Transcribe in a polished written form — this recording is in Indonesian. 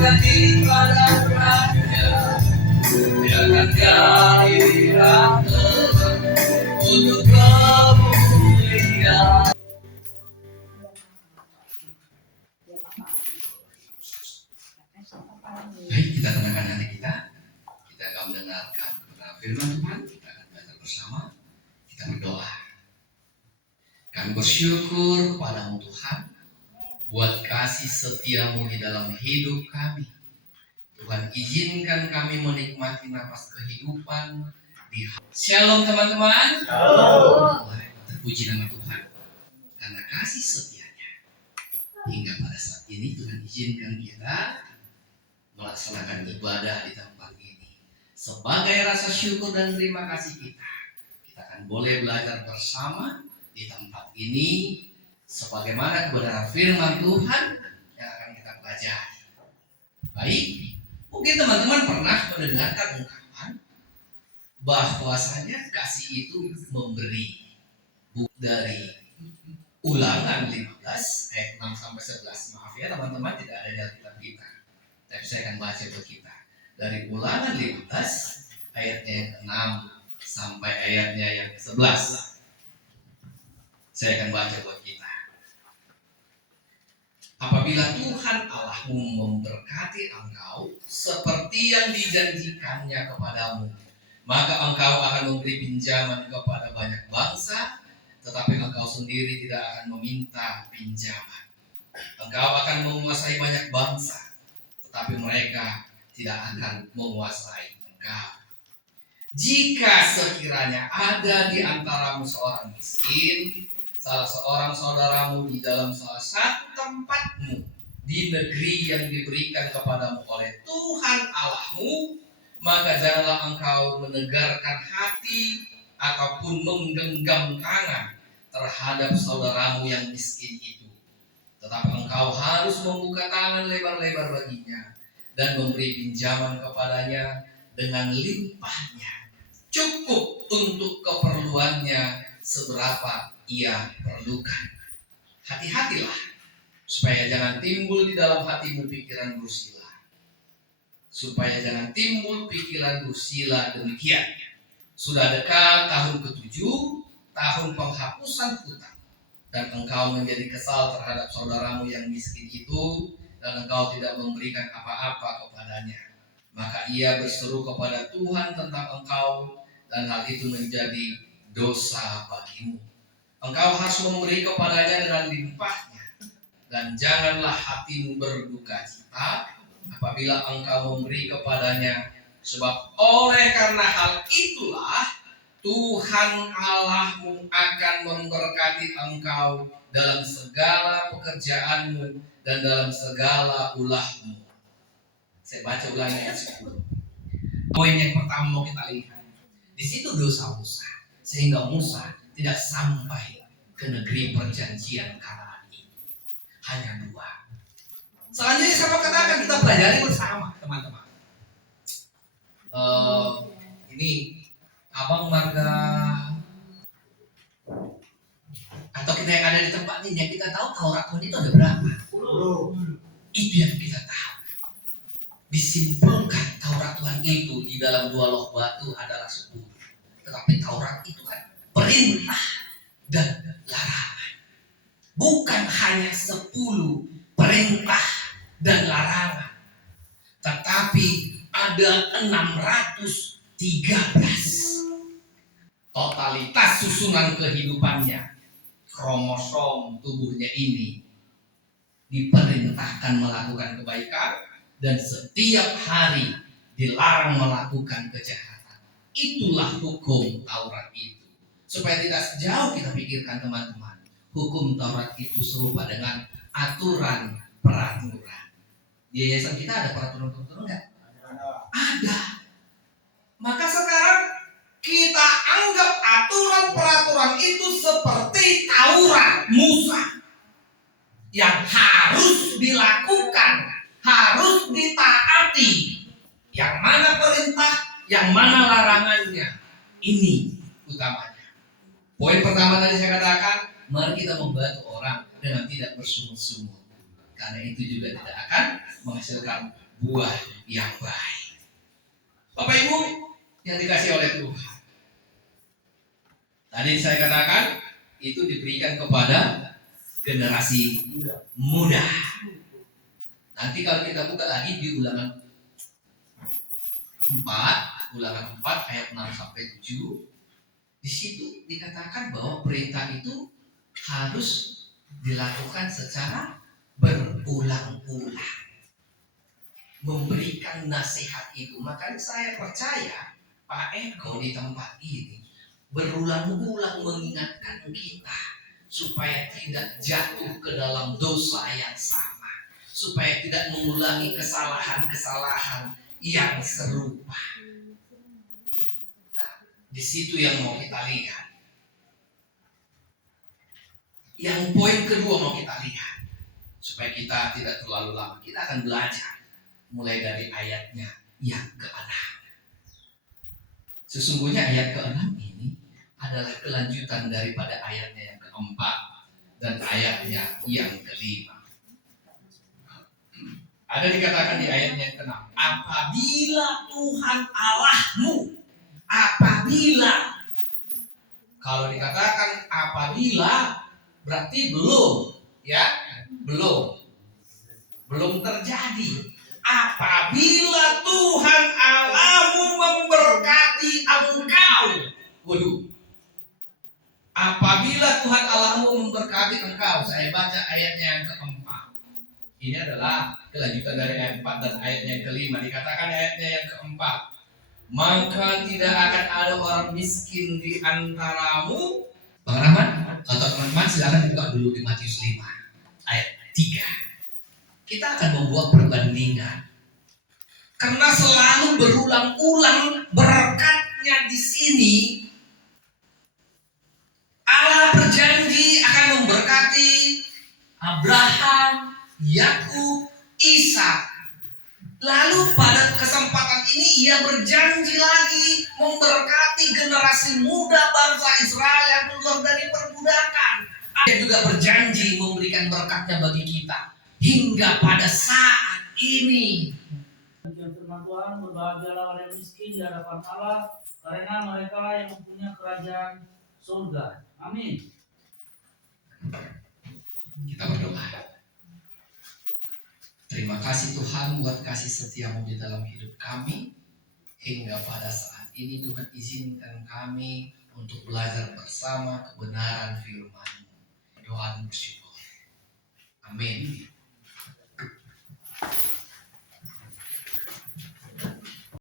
di hadapannya, biarkan kehadiran untuk kemuliaan. Baik, kita tenangkan hati kita. Kita akan mendengarkan kebenaran firman Tuhan. Kita akan belajar bersama. Kita berdoa. Kami bersyukur kepadamu Tuhan, buat kasih setiamu di dalam hidup kami. Tuhan, izinkan kami menikmati napas kehidupan di Shalom teman-teman. Shalom. Terpuji nama Tuhan karena kasih setianya. Hingga pada saat ini Tuhan izinkan kita melaksanakan ibadah di tempat ini. Sebagai rasa syukur dan terima kasih kita akan boleh belajar bersama di tempat ini sebagaimana kebenaran firman Tuhan yang akan kita pelajari. Baik, mungkin teman-teman pernah mendengarkan ungkapan bahwasanya kasih itu memberi. Dari Ulangan 15 ayat 6 sampai 11. Maaf ya teman-teman, tidak ada di Alkitab kita. Tapi saya akan baca buat kita. Dari Ulangan 15 ayatnya yang 6 sampai ayatnya yang 11. Saya akan baca buat kita. Apabila Tuhan Allahmu memberkati engkau seperti yang dijanjikannya kepadamu, maka engkau akan memberi pinjaman kepada banyak bangsa, tetapi engkau sendiri tidak akan meminta pinjaman. Engkau akan menguasai banyak bangsa, tetapi mereka tidak akan menguasai engkau. Jika sekiranya ada di antaramu seorang miskin, salah seorang saudaramu di dalam salah satu tempatmu di negeri yang diberikan kepadamu oleh Tuhan Allahmu, maka janganlah engkau menegarkan hati ataupun menggenggam tangan terhadap saudaramu yang miskin itu. Tetapi engkau harus membuka tangan lebar-lebar baginya dan memberi pinjaman kepadanya dengan limpahnya, cukup untuk keperluannya seberapa ia perlukan. Hati-hatilah supaya jangan timbul di dalam hatimu pikiran bersila. Supaya jangan timbul pikiran bersila demikian. Sudah dekat tahun ke-7, tahun penghapusan hutang, dan engkau menjadi kesal terhadap saudaramu yang miskin itu, dan engkau tidak memberikan apa-apa kepadanya. Maka ia berseru kepada Tuhan tentang engkau, dan hal itu menjadi dosa bagimu. Engkau harus memberi kepadanya dengan limpahnya, dan janganlah hatimu berduka cita apabila engkau memberi kepadanya, sebab oleh karena hal itulah Tuhan Allahmu akan memberkati engkau dalam segala pekerjaanmu dan dalam segala ulahmu. Saya baca ulangi ayat 10. Poin yang pertama mau kita lihat, di situ dosa Musa, sehingga Musa tidak sampai ke negeri perjanjian Kanaan ini. Hanya 2. Selanjutnya saya mau katakan kita pelajari bersama teman-teman. Ini abang marga atau kita yang ada di tempat ini, yang kita tahu Taurat Tuhan itu ada berapa? Itu yang kita tahu. Disimpulkan Taurat Tuhan itu di dalam 2 loh batu adalah 10. Tetapi Taurat itu kan perintah dan larangan. Bukan hanya 10 perintah dan larangan, tetapi ada 613 totalitas susunan kehidupannya. Kromosom tubuhnya ini diperintahkan melakukan kebaikan dan setiap hari dilarang melakukan kejahatan. Itulah hukum Taurat itu. Supaya tidak sejauh kita pikirkan teman-teman, hukum Taurat itu serupa dengan aturan-peraturan. Di yayasan kita ada peraturan-peraturan enggak? Ada. Maka sekarang kita anggap aturan-peraturan itu seperti Taurat Musa yang harus dilakukan, harus ditaati. Yang mana perintah, yang mana larangannya. Ini utamanya. Poin pertama tadi saya katakan, mari kita membantu orang dengan tidak bersungut-sungut. Karena itu juga tidak akan menghasilkan buah yang baik. Bapak Ibu yang dikasih oleh Tuhan, tadi saya katakan itu diberikan kepada generasi muda. Nanti kalau kita buka lagi di Ulangan 4 ayat 6 sampai 7, di situ dikatakan bahwa perintah itu harus dilakukan secara berulang-ulang. Memberikan nasihat itu, makanya saya percaya Pak Eko di tempat ini berulang-ulang mengingatkan kita supaya tidak jatuh ke dalam dosa yang sama, supaya tidak mengulangi kesalahan-kesalahan yang serupa. Nah, di situ yang mau kita lihat. Yang poin kedua mau kita lihat, supaya kita tidak terlalu lama, kita akan belajar mulai dari ayatnya yang ke-6. Sesungguhnya ayat ke-6 ini adalah kelanjutan daripada ayatnya yang ke-4 dan ayatnya yang ke-5. Ada dikatakan di ayatnya yang ke-6, apabila Tuhan Allahmu, apabila. Kalau dikatakan apabila berarti belum, ya, belum terjadi. Apabila Tuhan Allahmu memberkati engkau. Waduh. Apabila Tuhan Allahmu memberkati engkau. Saya baca ayatnya yang ke-4. Ini adalah kelanjutan dari ayat 4 dan ayatnya yang ke-5. Dikatakan ayatnya yang ke-4, maka tidak akan ada orang miskin di antaramu. Bang Rahman atau teman-teman silakan buka dulu di Matius 5 ayat 3. Kita akan membuat perbandingan karena selalu berulang-ulang berkatnya di sini. Allah berjanji akan memberkati Abraham, Yakub, Ishak. Lalu pada kesempatan ini ia berjanji lagi memberkati generasi muda bangsa Israel yang keluar dari perbudakan. Dia juga berjanji memberikan berkatnya bagi kita hingga pada saat ini. Firman Tuhan, berbahagialah orang yang miskin di hadapan Allah, karena mereka yang mempunyai kerajaan surga. Amin. Kita berdoa. Terima kasih Tuhan buat kasih setiamu di dalam hidup kami. Hingga pada saat ini Tuhan izinkan kami untuk belajar bersama kebenaran firman-Mu. Doa dan bersyukur. Amin.